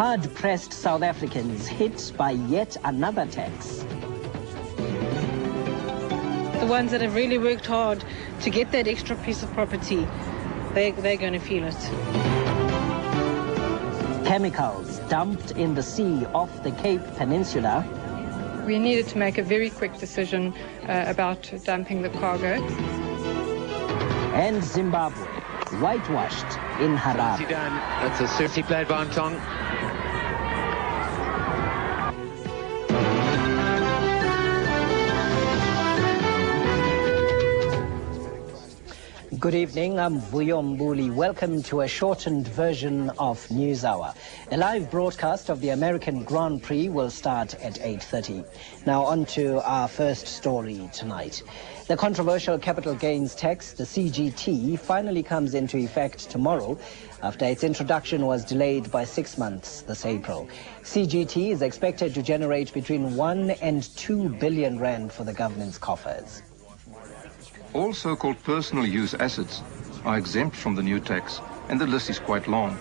Hard-pressed South Africans hit by yet another tax. The ones that have really worked hard to get that extra piece of property, they're going to feel it. Chemicals dumped in the sea off the Cape Peninsula. We needed to make a very quick decision about dumping the cargo. And Zimbabwe, whitewashed in Harare. Sudan, that's a seriously played by Ntong. Good evening, I'm Vuyo Mbuli. Welcome to a shortened version of NewsHour. A live broadcast of the American Grand Prix will start at 8:30. Now on to our first story tonight. The controversial capital gains tax, the CGT, finally comes into effect tomorrow after its introduction was delayed by 6 months this April. CGT is expected to generate between 1 and 2 billion rand for the government's coffers. All so-called personal use assets are exempt from the new tax, and the list is quite long.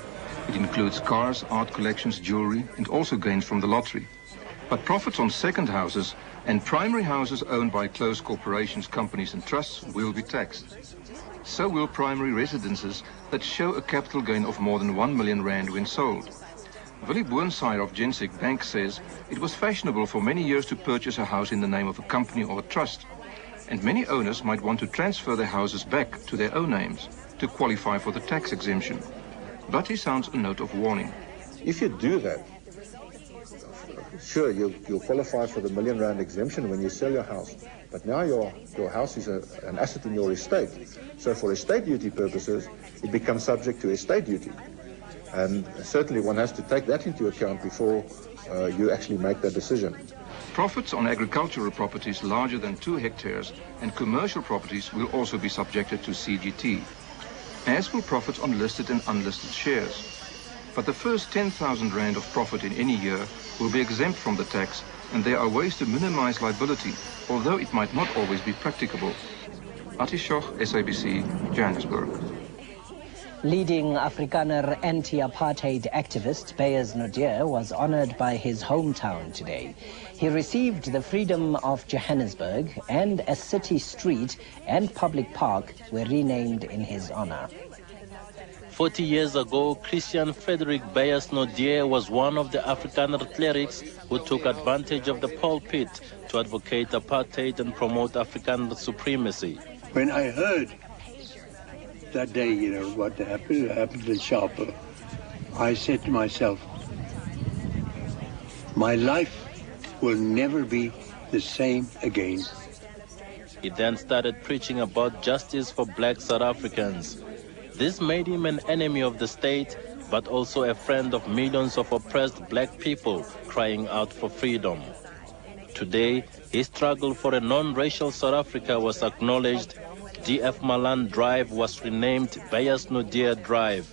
It includes cars, art collections, jewelry, and also gains from the lottery. But profits on second houses and primary houses owned by closed corporations, companies and trusts will be taxed. So will primary residences that show a capital gain of more than 1 million rand when sold. Willie Boonsire of Gensec Bank says it was fashionable for many years to purchase a house in the name of a company or a trust. And many owners might want to transfer their houses back to their own names to qualify for the tax exemption. But he sounds a note of warning. If you do that, sure, you'll qualify for the million rand exemption when you sell your house. But now your house is an asset in your estate. So for estate duty purposes, it becomes subject to estate duty. And certainly one has to take that into account before you actually make that decision. Profits on agricultural properties larger than 2 hectares and commercial properties will also be subjected to CGT, as will profits on listed and unlisted shares. But the first 10,000 rand of profit in any year will be exempt from the tax, and there are ways to minimize liability, although it might not always be practicable. Atishoch, SABC, Johannesburg. Leading Afrikaner anti-apartheid activist Beyers Naudé was honored by his hometown today. He received the Freedom of Johannesburg, and a city street and public park were renamed in his honor. 40 years ago, Christian Frederick Beyers Naudé was one of the Afrikaner clerics who took advantage of the pulpit to advocate apartheid and promote Afrikaner supremacy. When I heard that day, what happened in Sharper, I said to myself, my life will never be the same again. He then started preaching about justice for black South Africans. This made him an enemy of the state, but also a friend of millions of oppressed black people crying out for freedom. Today, his struggle for a non-racial South Africa was acknowledged. D.F. Malan Drive was renamed Beyers Naudé Drive.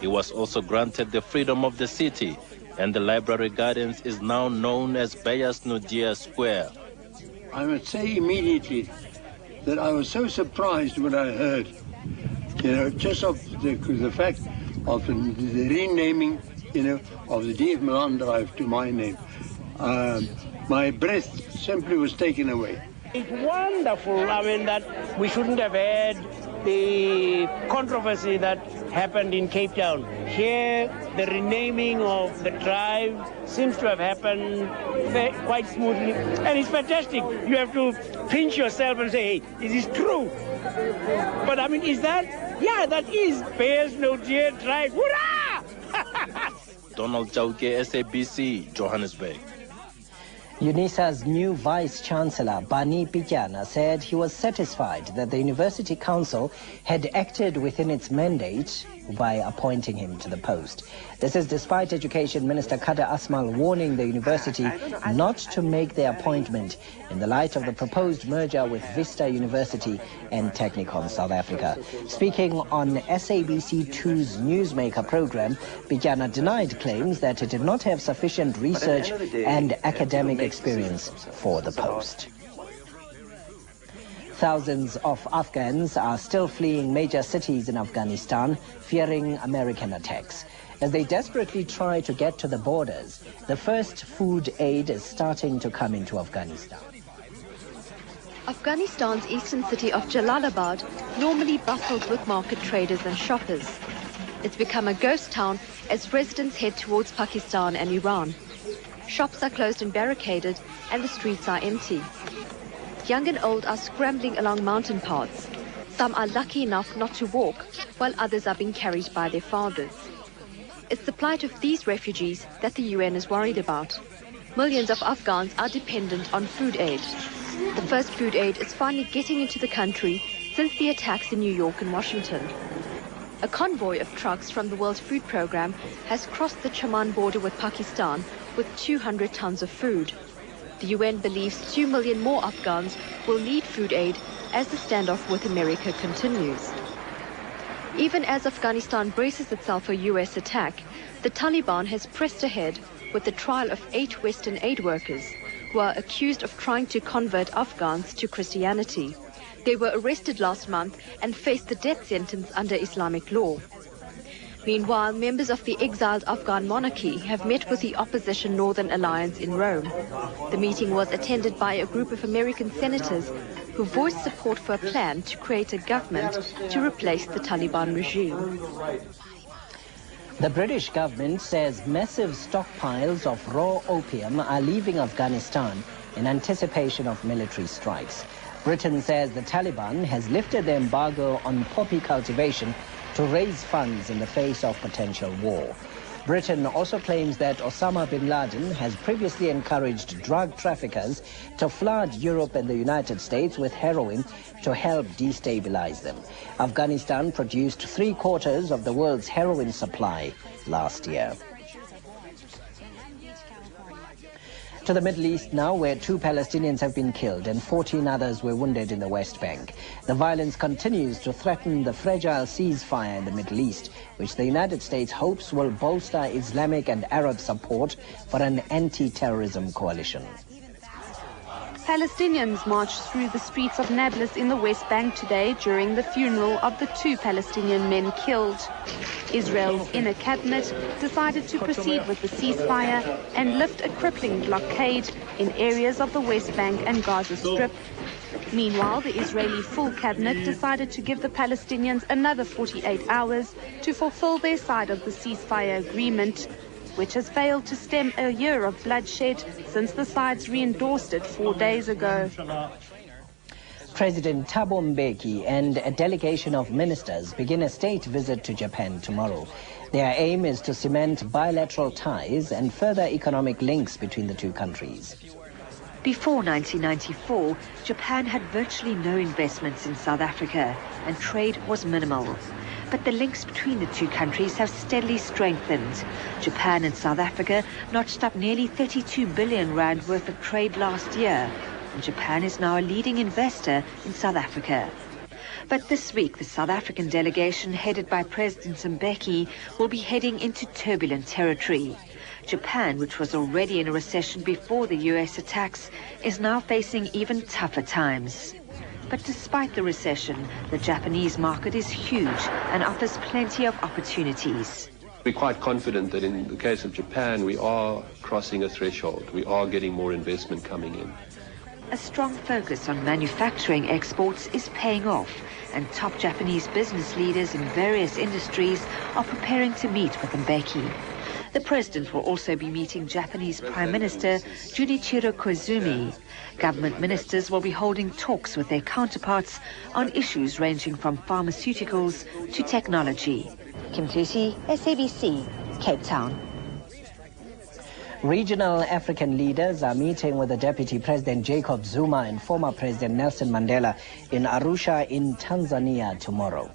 He was also granted the freedom of the city, and the Library Gardens is now known as Beyers Naudé Square. I must say immediately that I was so surprised when I heard, just of the fact of the renaming, of the D.F. Malan Drive to my name. My breath simply was taken away. It's wonderful, that we shouldn't have had the controversy that happened in Cape Town. Here, the renaming of the drive seems to have happened quite smoothly, and it's fantastic. You have to pinch yourself and say, hey, is this true? But is that? Yeah, that is Beyers Naudé Drive. Hurrah! Donald Chauke, SABC, Johannesburg. UNISA's new Vice-Chancellor, Bani Pityana, said he was satisfied that the University Council had acted within its mandate by appointing him to the post. This is despite Education Minister Kada Asmal warning the university not to make the appointment in the light of the proposed merger with Vista University and Technikon South Africa. Speaking on SABC2's Newsmaker program, Pityana denied claims that it did not have sufficient research and academic experience for the post. Thousands of Afghans are still fleeing major cities in Afghanistan, fearing American attacks. As they desperately try to get to the borders, the first food aid is starting to come into Afghanistan. Afghanistan's eastern city of Jalalabad normally bustles with market traders and shoppers. It's become a ghost town as residents head towards Pakistan and Iran. Shops are closed and barricaded, and the streets are empty. Young and old are scrambling along mountain paths. Some are lucky enough not to walk, while others are being carried by their fathers. It's the plight of these refugees that the UN is worried about. Millions of Afghans are dependent on food aid. The first food aid is finally getting into the country since the attacks in New York and Washington. A convoy of trucks from the World Food Programme has crossed the Chaman border with Pakistan with 200 tons of food. The UN believes 2 million more Afghans will need food aid as the standoff with America continues. Even as Afghanistan braces itself for US attack, the Taliban has pressed ahead with the trial of 8 Western aid workers who are accused of trying to convert Afghans to Christianity. They were arrested last month and faced the death sentence under Islamic law. Meanwhile, members of the exiled Afghan monarchy have met with the opposition Northern Alliance in Rome. The meeting was attended by a group of American senators who voiced support for a plan to create a government to replace the Taliban regime. The British government says massive stockpiles of raw opium are leaving Afghanistan in anticipation of military strikes. Britain says the Taliban has lifted the embargo on poppy cultivation to raise funds in the face of potential war. Britain also claims that Osama bin Laden has previously encouraged drug traffickers to flood Europe and the United States with heroin to help destabilize them. Afghanistan produced 3/4 of the world's heroin supply last year. To the Middle East now, where 2 Palestinians have been killed and 14 others were wounded in the West Bank. The violence continues to threaten the fragile ceasefire in the Middle East, which the United States hopes will bolster Islamic and Arab support for an anti-terrorism coalition. Palestinians marched through the streets of Nablus in the West Bank today during the funeral of the 2 Palestinian men killed. Israel's inner cabinet decided to proceed with the ceasefire and lift a crippling blockade in areas of the West Bank and Gaza Strip. Meanwhile, the Israeli full cabinet decided to give the Palestinians another 48 hours to fulfill their side of the ceasefire agreement, which has failed to stem a year of bloodshed since the sides re-endorsed it 4 days ago. President Thabo Mbeki and a delegation of ministers begin a state visit to Japan tomorrow. Their aim is to cement bilateral ties and further economic links between the 2 countries. Before 1994, Japan had virtually no investments in South Africa and trade was minimal. But the links between the 2 countries have steadily strengthened. Japan and South Africa notched up nearly 32 billion rand worth of trade last year, and Japan is now a leading investor in South Africa. But this week, the South African delegation headed by President Mbeki will be heading into turbulent territory. Japan, which was already in a recession before the US attacks, is now facing even tougher times. But despite the recession, the Japanese market is huge and offers plenty of opportunities. We're quite confident that in the case of Japan, we are crossing a threshold. We are getting more investment coming in. A strong focus on manufacturing exports is paying off, and top Japanese business leaders in various industries are preparing to meet with Mbeki. The president will also be meeting Japanese Prime Minister Junichiro Koizumi. Government ministers will be holding talks with their counterparts on issues ranging from pharmaceuticals to technology. Kim Tusi, SABC, Cape Town. Regional African leaders are meeting with the Deputy President Jacob Zuma and former President Nelson Mandela in Arusha in Tanzania tomorrow.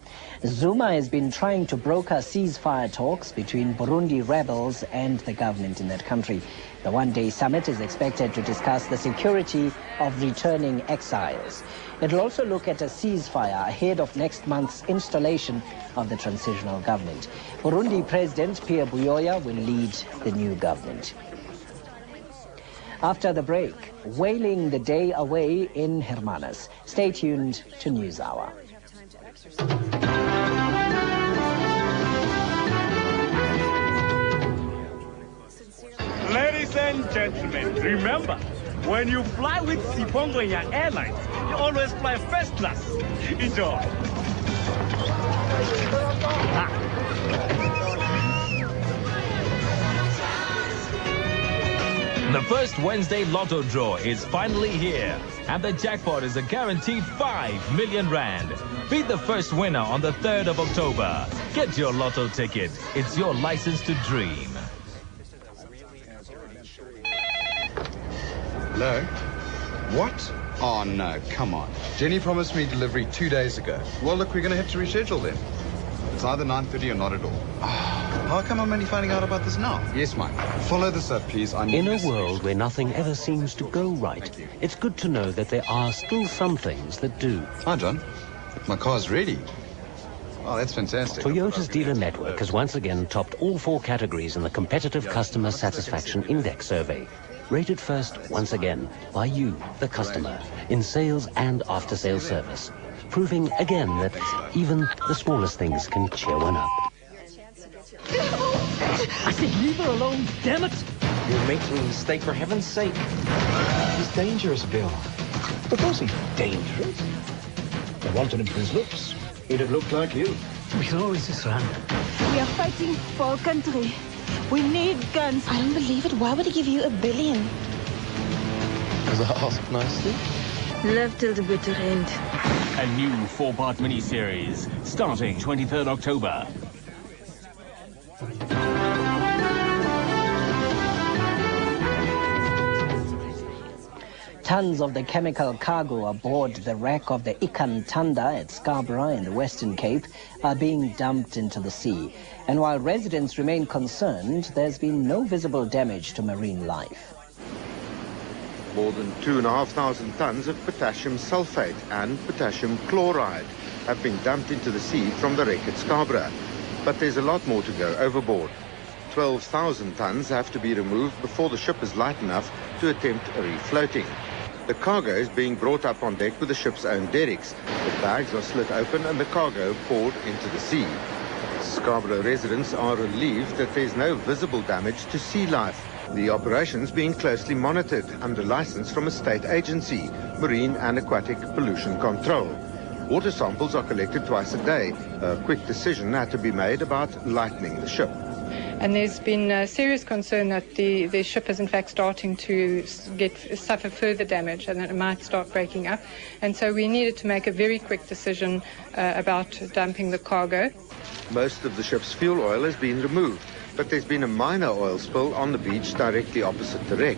Zuma has been trying to broker ceasefire talks between Burundi rebels and the government in that country. The one-day summit is expected to discuss the security of returning exiles. It will also look at a ceasefire ahead of next month's installation of the transitional government. Burundi President Pierre Buyoya will lead the new government. After the break, wailing the day away in Hermanus. Stay tuned to NewsHour. and gentlemen, remember, when you fly with Sipongo Airlines, you always fly first class. Enjoy. The first Wednesday Lotto draw is finally here, and the jackpot is a guaranteed 5 million rand. Be the first winner on the 3rd of October. Get your Lotto ticket. It's your license to dream. Hello? What? Oh, no, come on. Jenny promised me delivery 2 days ago. Well, look, we're going to have to reschedule then. It's either 9:30 or not at all. How come I'm only finding out about this now? Yes, Mike. Follow this up, please. In a world where nothing ever seems to go right, it's good to know that there are still some things that do. Hi, John. My car's ready. Oh, that's fantastic. Toyota's dealer network has once again topped all 4 categories in the competitive customer satisfaction index survey. Rated first, once again, by you, the customer, in sales and after-sales service. Proving again that even the smallest things can cheer one up. I said leave her alone, damn it! You're making a mistake, for heaven's sake. He's dangerous, Bill. But was he dangerous? I wanted him for his looks. He'd have looked like you. We can always just run. We are fighting for our country. We need guns. I don't believe it. Why would he give you $1 billion? Because I asked nicely. Love till the bitter end. A new 4-part miniseries starting 23rd October. Tons of the chemical cargo aboard the wreck of the Ikan Tanda at Scarborough in the Western Cape are being dumped into the sea. And while residents remain concerned, there's been no visible damage to marine life. More than 2,500 tons of potassium sulfate and potassium chloride have been dumped into the sea from the wreck at Scarborough. But there's a lot more to go overboard. 12,000 tons have to be removed before the ship is light enough to attempt refloating. The cargo is being brought up on deck with the ship's own derricks. The bags are slit open and the cargo poured into the sea. Scarborough residents are relieved that there's no visible damage to sea life. The operation's being closely monitored under license from a state agency, Marine and Aquatic Pollution Control. Water samples are collected twice a day. A quick decision had to be made about lightening the ship. And there's been serious concern that the ship is in fact starting to suffer further damage and that it might start breaking up. And so we needed to make a very quick decision about dumping the cargo. Most of the ship's fuel oil has been removed, but there's been a minor oil spill on the beach directly opposite the wreck.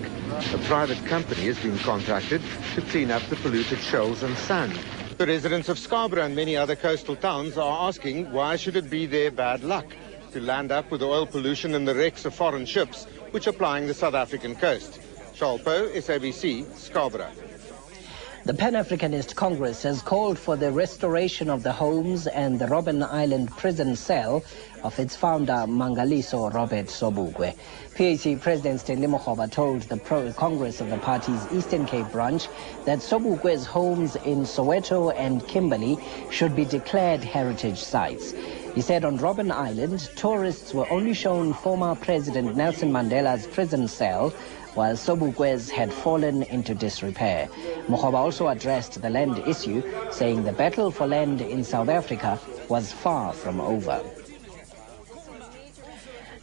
A private company has been contracted to clean up the polluted shells and sand. The residents of Scarborough and many other coastal towns are asking why should it be their bad luck to land up with oil pollution in the wrecks of foreign ships which are plying the South African coast. Charles Poe, SABC, Scarborough. The Pan-Africanist Congress has called for the restoration of the homes and the Robben Island prison cell of its founder, Mangaliso Robert Sobukwe. PAC President Stanley Mokgoba told the Congress of the party's Eastern Cape branch that Sobukwe's homes in Soweto and Kimberley should be declared heritage sites. He said on Robben Island, tourists were only shown former President Nelson Mandela's prison cell, while Sobukwe's had fallen into disrepair. Mokgoba also addressed the land issue, saying the battle for land in South Africa was far from over.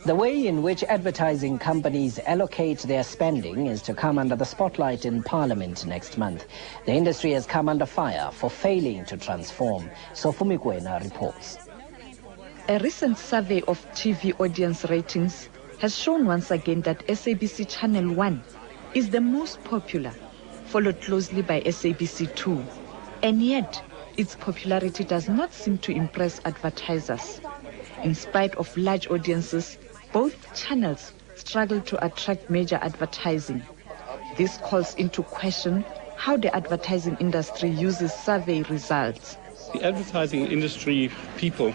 The way in which advertising companies allocate their spending is to come under the spotlight in Parliament next month. The industry has come under fire for failing to transform. Sofumi Kwena reports. A recent survey of TV audience ratings has shown once again that SABC Channel 1 is the most popular, followed closely by SABC 2. And yet, its popularity does not seem to impress advertisers. In spite of large audiences, both channels struggle to attract major advertising. This calls into question how the advertising industry uses survey results. The advertising industry people,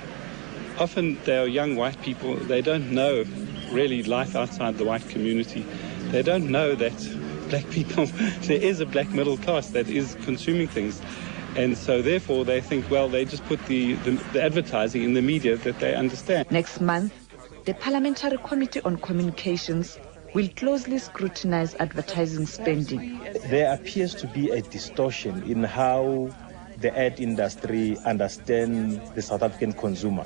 often they are young white people. They don't know really life outside the white community. They don't know that black people, there is a black middle class that is consuming things. And so therefore they think, well, they just put the advertising in the media that they understand. Next month, the Parliamentary Committee on Communications will closely scrutinize advertising spending. There appears to be a distortion in how the ad industry understands the South African consumer.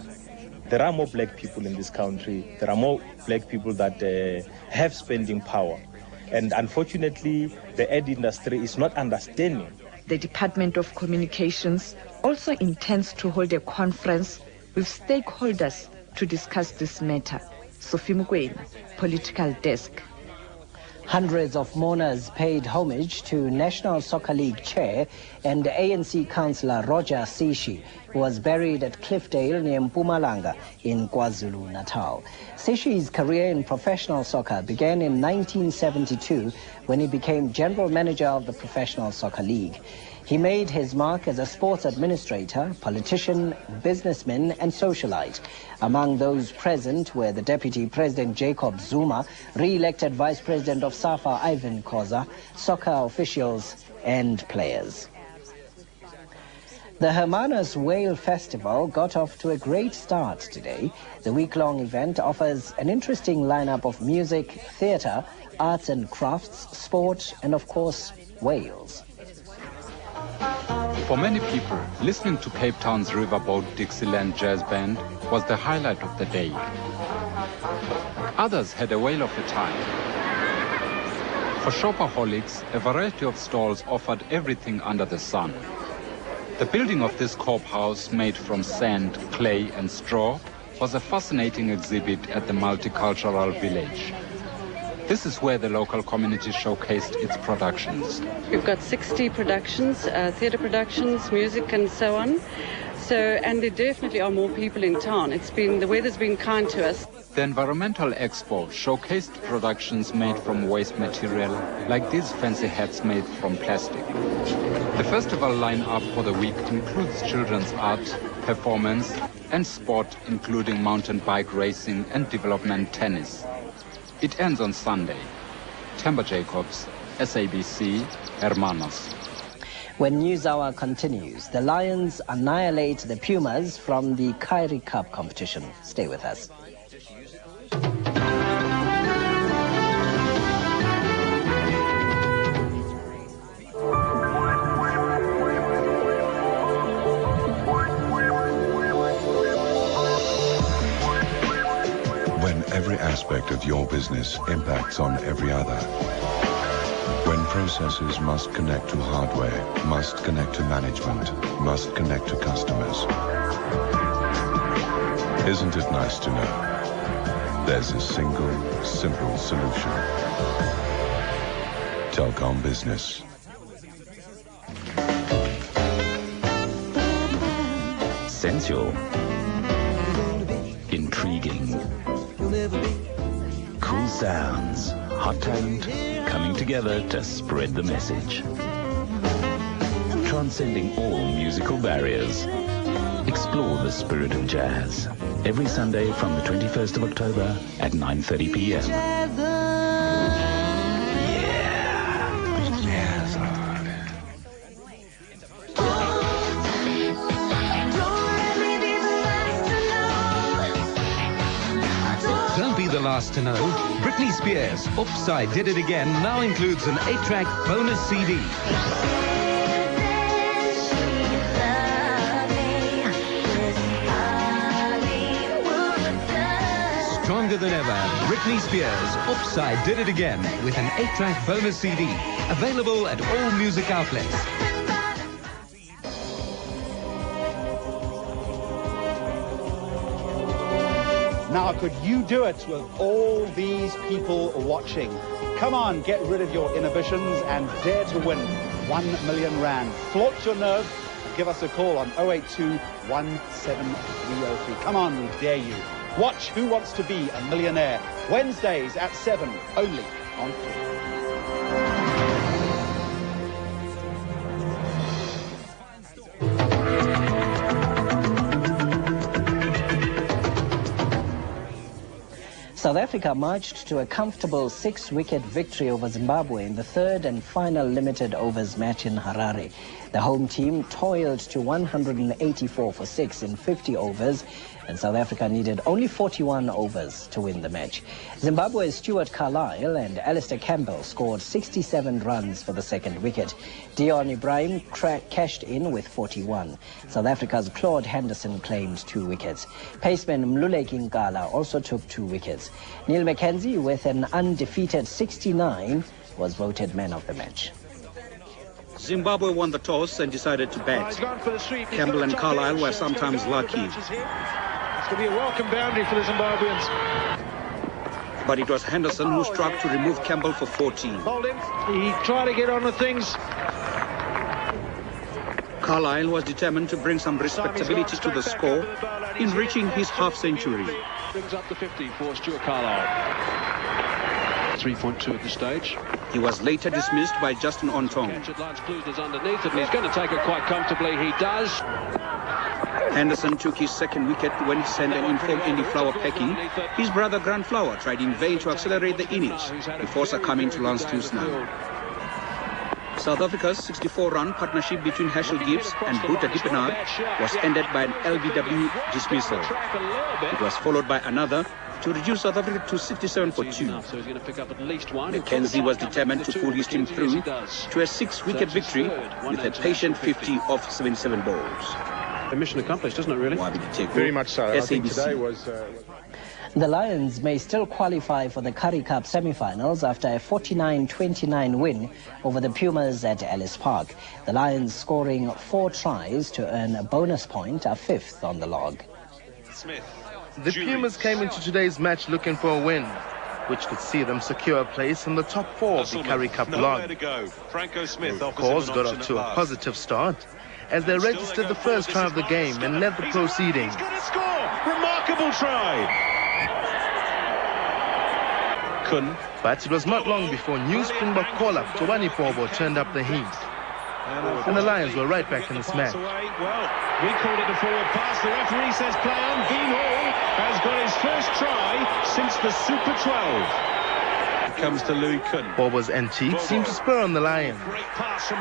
There are more black people in this country. There are more black people that have spending power. And unfortunately, the ad industry is not understanding. The Department of Communications also intends to hold a conference with stakeholders to discuss this matter. Sophie Mukwena, Political Desk. Hundreds of mourners paid homage to National Soccer League chair and ANC councillor Roger Sishi, who was buried at Cliffdale near Mpumalanga in KwaZulu-Natal. Sishi's career in professional soccer began in 1972 when he became general manager of the Professional Soccer League. He made his mark as a sports administrator, politician, businessman and socialite. Among those present were the Deputy President Jacob Zuma, re-elected Vice President of SAFA Ivan Khoza, soccer officials and players. The Hermanus Whale Festival got off to a great start today. The week-long event offers an interesting lineup of music, theatre, arts and crafts, sport and of course, whales. For many people, listening to Cape Town's Riverboat Dixieland Jazz Band was the highlight of the day. Others had a whale of a time. For shopaholics, a variety of stalls offered everything under the sun. The building of this corp house, made from sand, clay and straw, was a fascinating exhibit at the multicultural village. This is where the local community showcased its productions. We've got 60 productions, theatre productions, music and so on. And there definitely are more people in town. The weather's been kind to us. The Environmental Expo showcased productions made from waste material, like these fancy hats made from plastic. The festival lineup for the week includes children's art, performance and sport, including mountain bike racing and development tennis. It ends on Sunday. Temba Jacobs, SABC, Hermanos. When NewsHour continues, the Lions annihilate the Pumas from the Kyrie Cup competition. Stay with us. When every aspect of your business impacts on every other. When processes must connect to hardware, must connect to management, must connect to customers. Isn't it nice to know there's a single, simple solution? Telkom Business. Sensual. Intriguing. Cool sounds. Hot talent coming together to spread the message. Transcending all musical barriers. Explore the spirit of jazz. Every Sunday from the 21st of October at 9:30 p.m. The last to know, Britney Spears' Upside Did It Again now includes an 8-track bonus CD. Stronger than ever, Britney Spears' Upside Did It Again with an 8-track bonus CD. Available at all music outlets. Now, could you do it with all these people watching? Come on, get rid of your inhibitions and dare to win 1 million rand. Flaunt your nerve. Give us a call on 082 17303. Come on, we dare you. Watch Who Wants to Be a Millionaire. Wednesdays at 7, only on 3. South Africa marched to a comfortable 6-wicket victory over Zimbabwe in the third and final limited overs match in Harare. The home team toiled to 184 for 6 in 50 overs and South Africa needed only 41 overs to win the match. Zimbabwe's Stuart Carlisle and Alistair Campbell scored 67 runs for the second wicket. Dion Ibrahim cashed in with 41. South Africa's Claude Henderson claimed 2 wickets. Paceman Mluleki Nkala also took 2 wickets. Neil McKenzie, with an undefeated 69, was voted man of the match. Zimbabwe won the toss and decided to bat. Campbell and Carlisle were sometimes lucky. It's going to be a welcome boundary for the Zimbabweans. But it was Henderson who struck to remove Campbell for 14. He tried to get on with things. Carlisle was determined to bring some respectability to the score in reaching his half-century. Brings up the 50 for Stuart Carlisle. 3.2 at this stage. He was later dismissed by Justin Ontong. Underneath it, and he's going to take it quite comfortably. He does. Henderson took his second wicket when he sent an informed Andy Flower packing. His brother Grant Flower tried in vain to accelerate the innings before succumbing to Lance Tuisnang. South Africa's 64-run partnership between Herschel Gibbs and Boeta Dippenaar was ended by an LBW dismissal. It was followed by another to reduce South Africa to 67 for 2. McKenzie was determined to pull his team through to a 6-wicket victory with a patient 50 off 77 balls. A mission accomplished, isn't it, really? Very much so. I think today was... The Lions may still qualify for the Currie Cup semi-finals after a 49-29 win over the Pumas at Ellis Park. The Lions, scoring 4 tries to earn a bonus point, are 5th on the log. The Pumas came into today's match looking for a win, which could see them secure a place in the top 4 of the Currie Cup log. They, of course, got off to a positive start as they registered the first try of the game and led the proceedings. Remarkable try. But it was not long before new Springbok call-up Tobani Pobo turned up the heat. And the Lions were right back in this match. Well, we called it a forward pass. The referee says play on. Dean Hall has got his first try since the Super 12. It comes to Louis Kuhn. Pobo's antiques seemed to spur on the Lions.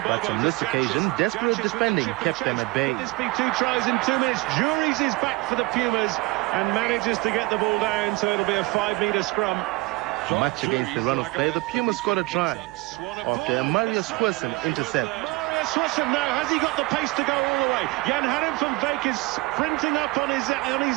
But on this occasion, desperate defending kept them at bay. This be 2 tries in 2 minutes. Juries is back for the Pumas and manages to get the ball down, so it'll be a 5-metre scrum. Much against the run of play, the Pumas scored a try after a Marius Huersen intercept. Marius Huersen now, has he got the pace to go all the way? Jan Harren van Veek is sprinting up on his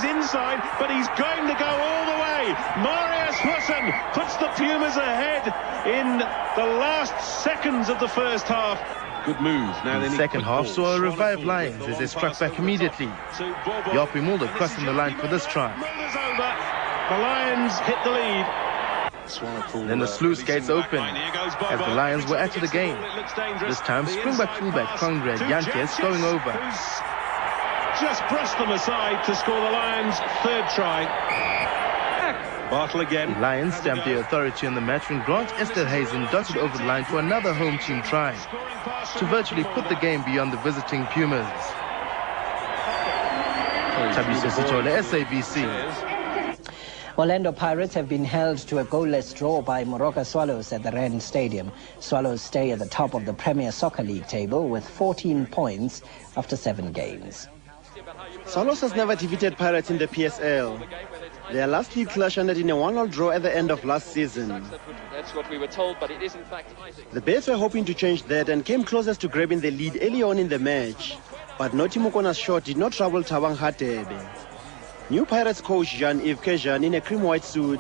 inside, but he's going to go all the way. Marius Huersen puts the Pumas ahead in the last seconds of the first half. Good move. Now the second half saw a revived Lions as they struck back immediately. Yopi Mulder crossing the line for this try. The Lions hit the lead. Then the sluice gates open as the Lions were at it again. This time, Springbok fullback Conrad Jantjes going over. Just brushed them aside to score the Lions' 3rd try. Bartle again. The Lions stamped their authority on the match when Grant Esterhuizen dotted over the line for another home team try to virtually put the game beyond the visiting Pumas. Tabiso Sitole, SABC. Orlando Pirates have been held to a goalless draw by Moroka Swallows at the Rand Stadium. Swallows stay at the top of the Premier Soccer League table with 14 points after 7 games. Swallows has never defeated Pirates in the PSL. Their last league clash ended in a 1-1 draw at the end of last season. That's what we were told, but it is in fact... The Bears were hoping to change that and came closest to grabbing the lead early on in the match. But Noti Mokona's shot did not trouble Thabang Hatebe. New Pirates coach Jean-Yves Kejan, in a cream-white suit,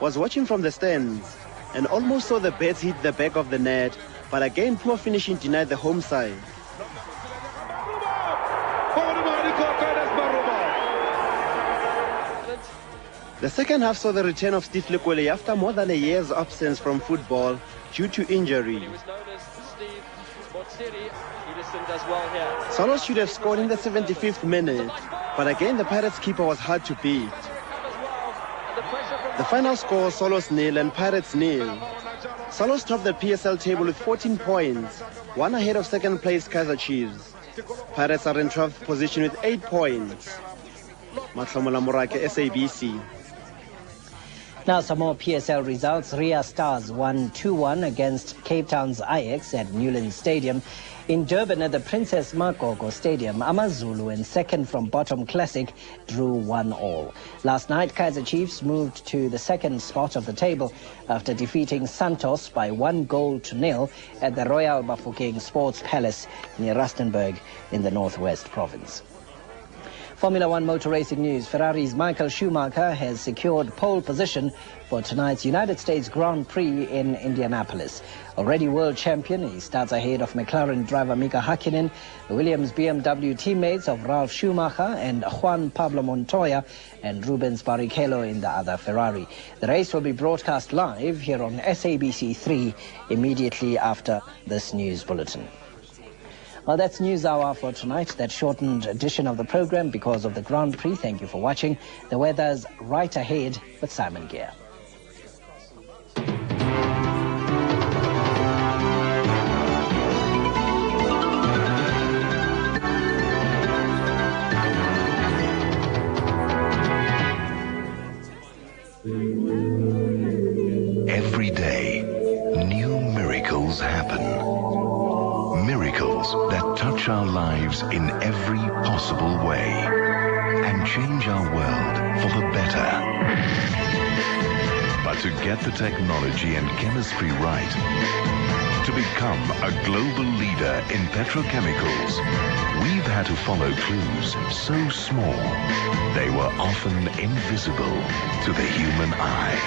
was watching from the stands and almost saw the bats hit the back of the net, but again poor finishing denied the home side. The second half saw the return of Steve Lekwele after more than a year's absence from football due to injury. Swallows should have scored in the 75th minute, but again the Pirates keeper was hard to beat. The final score, Swallows 0 and Pirates 0. Swallows topped the PSL table with 14 points, 1 ahead of second place Kaizer Chiefs. Pirates are in 12th position with 8 points. Matlamola Morake, SABC. Now some more PSL results. Ria Stars won 2-1 against Cape Town's Ajax at Newlands Stadium. In Durban at the Princess Makoko Stadium, AmaZulu in second from bottom Classic drew 1-1. Last night, Kaizer Chiefs moved to the second spot of the table after defeating Santos by 1-0 at the Royal Bafokeng Sports Palace near Rustenburg in the Northwest Province. Formula One motor racing news. Ferrari's Michael Schumacher has secured pole position for tonight's United States Grand Prix in Indianapolis. Already world champion, he starts ahead of McLaren driver Mika Hakkinen, the Williams BMW teammates of Ralf Schumacher and Juan Pablo Montoya and Rubens Barrichello in the other Ferrari. The race will be broadcast live here on SABC 3 immediately after this news bulletin. Well, that's News Hour for tonight. That shortened edition of the program because of the Grand Prix. Thank you for watching. The weather's right ahead with Simon Gear. Every day, new miracles happen. Miracles that touch our lives in every possible way and change our world for the better. But to get the technology and chemistry right, to become a global leader in petrochemicals, we've had to follow clues so small they were often invisible to the human eye.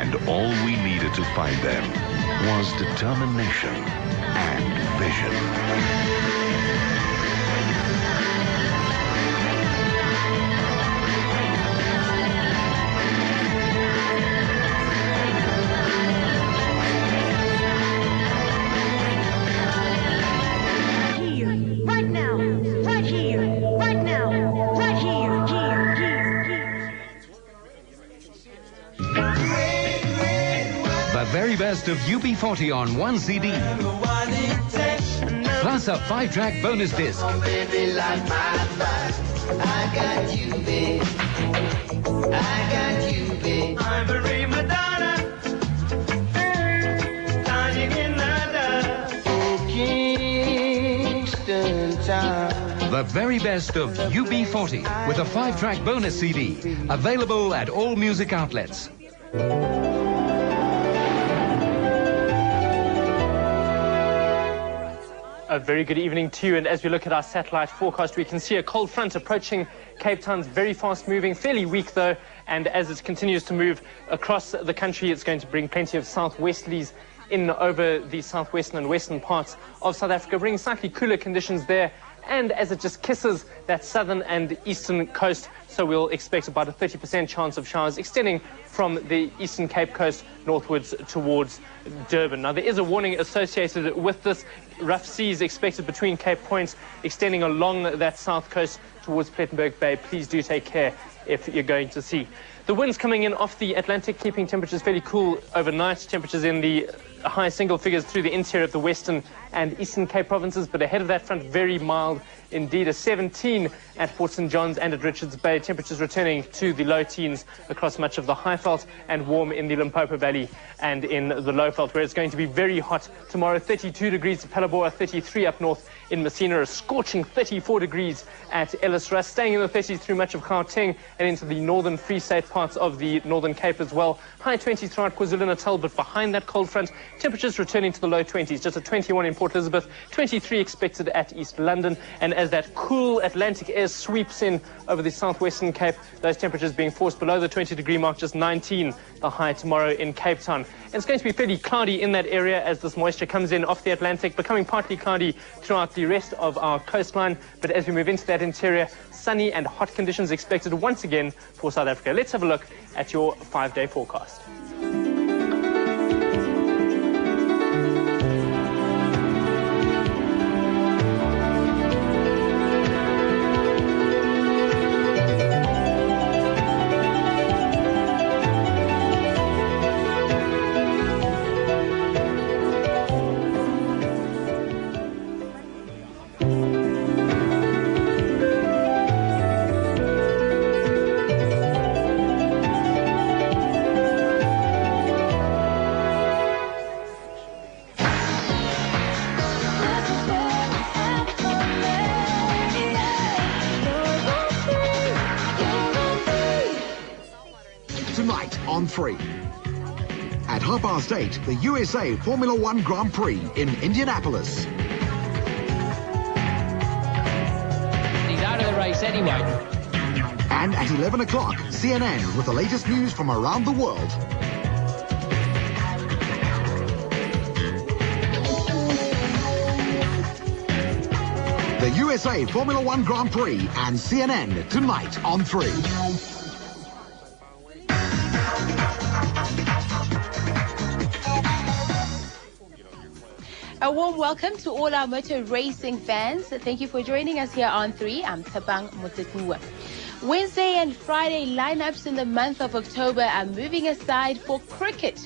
And all we needed to find them was determination and vision. Very best of UB40 on one CD. Plus a 5-track bonus disc. The very best of UB40 with a 5-track bonus CD. Available at all music outlets. A very good evening to you, and as we look at our satellite forecast, we can see a cold front approaching Cape Town's very fast moving, fairly weak though, and as it continues to move across the country, it's going to bring plenty of southwesterlies in over the southwestern and western parts of South Africa, bringing slightly cooler conditions there. And as it just kisses that southern and eastern coast, so we'll expect about a 30% chance of showers extending from the Eastern Cape Coast northwards towards Durban. Now, there is a warning associated with this. Rough seas expected between Cape Point, extending along that south coast towards Plettenberg Bay. Please do take care if you're going to sea. The winds coming in off the Atlantic, keeping temperatures fairly cool overnight. Temperatures in the high single figures through the interior of the Western and Eastern Cape provinces, but ahead of that front, very mild indeed. A 17 at Port St. John's and at Richards Bay. Temperatures returning to the low teens across much of the Highveld, and warm in the Limpopo Valley and in the Lowveld, where it's going to be very hot tomorrow. 32 degrees at Palabora, 33 up north in Messina, a scorching 34 degrees at Ellis Rust, staying in the 30s through much of Gauteng and into the northern Free State parts of the Northern Cape as well. High 20s throughout KwaZulu-Natal, but behind that cold front, temperatures returning to the low 20s, just at 21 in Port Elizabeth, 23 expected at East London. And as that cool Atlantic air sweeps in over the southwestern Cape, those temperatures being forced below the 20-degree mark, just 19 the high tomorrow in Cape Town. And it's going to be fairly cloudy in that area as this moisture comes in off the Atlantic, becoming partly cloudy throughout the rest of our coastline. But as we move into that interior, sunny and hot conditions expected once again for South Africa. Let's have a look at your 5-day forecast. tonight on 3. At 8:30, the USA Formula One Grand Prix in Indianapolis. He's out of the race anyway. And at 11 o'clock, CNN with the latest news from around the world. The USA Formula One Grand Prix and CNN tonight on 3. A warm welcome to all our motor racing fans. Thank you for joining us here on 3. I'm Tsepang Motsekua. Wednesday and Friday lineups in the month of October are moving aside for cricket.